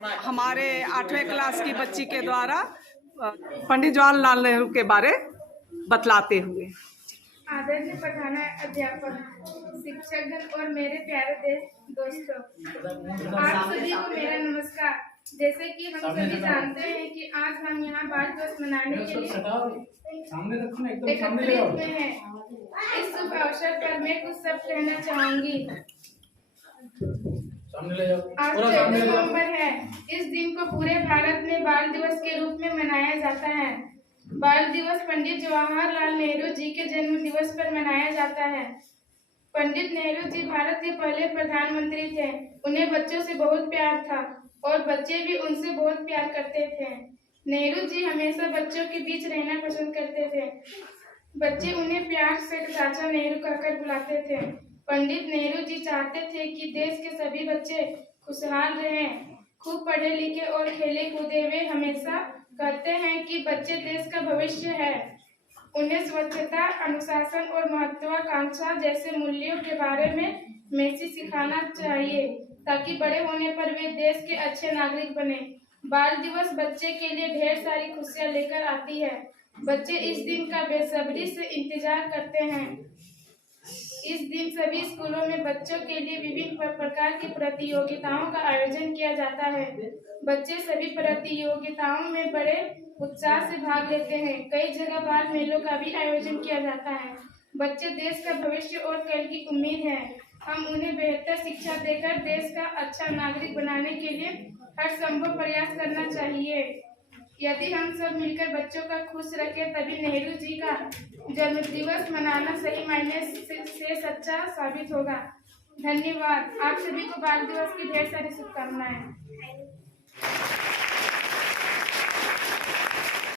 हमारे 8वें क्लास की बच्ची के द्वारा पंडित जवाहरलाल नेहरू के बारे बतलाते हुए। आदरणीय प्रधान अध्यापक, शिक्षकगण और मेरे प्यारे दोस्तों, आप सभी को मेरा नमस्कार। जैसे कि हम सभी जानते हैं कि आज हम यहाँ बाल दिवस मनाने के लिए एकत्रित हुए हैं। इस शुभ अवसर पर मैं कुछ शब्द कहना चाहूंगी। आज 14 नवंबर है। इस दिन को पूरे भारत में बाल दिवस के रूप में मनाया जाता है। बाल दिवस पंडित जवाहरलाल नेहरू जी के जन्म दिवस पर मनाया जाता है। पंडित नेहरू जी भारत के पहले प्रधानमंत्री थे। उन्हें बच्चों से बहुत प्यार था और बच्चे भी उनसे बहुत प्यार करते थे। नेहरू जी हमेशा बच्चों के बीच रहना पसंद करते थे। बच्चे उन्हें प्यार से चाचा नेहरू कहकर बुलाते थे। पंडित नेहरू जी चाहते थे कि देश के सभी बच्चे खुशहाल रहें, खूब पढ़े लिखे और खेले कूदे। वे हमेशा कहते हैं कि बच्चे देश का भविष्य है। उन्हें स्वच्छता, अनुशासन और महत्वाकांक्षा जैसे मूल्यों के बारे में हमेशा सिखाना चाहिए ताकि बड़े होने पर वे देश के अच्छे नागरिक बने। बाल दिवस बच्चे के लिए ढेर सारी खुशियां लेकर आती है। बच्चे इस दिन का बेसब्री से इंतजार करते हैं। इस दिन सभी स्कूलों में बच्चों के लिए विभिन्न प्रकार की प्रतियोगिताओं का आयोजन किया जाता है। बच्चे सभी प्रतियोगिताओं में बड़े उत्साह से भाग लेते हैं। कई जगह बाल मेलों का भी आयोजन किया जाता है। बच्चे देश का भविष्य और कल की उम्मीद है। हम उन्हें बेहतर शिक्षा देकर देश का अच्छा नागरिक बनाने के लिए हर संभव प्रयास करना चाहिए। यदि हम सब मिलकर बच्चों का खुश रखें तभी नेहरू जी का जन्म दिवस मनाना सही मायने से सच्चा साबित होगा। धन्यवाद। आप सभी को बाल दिवस की ढेर सारी शुभकामनाएं।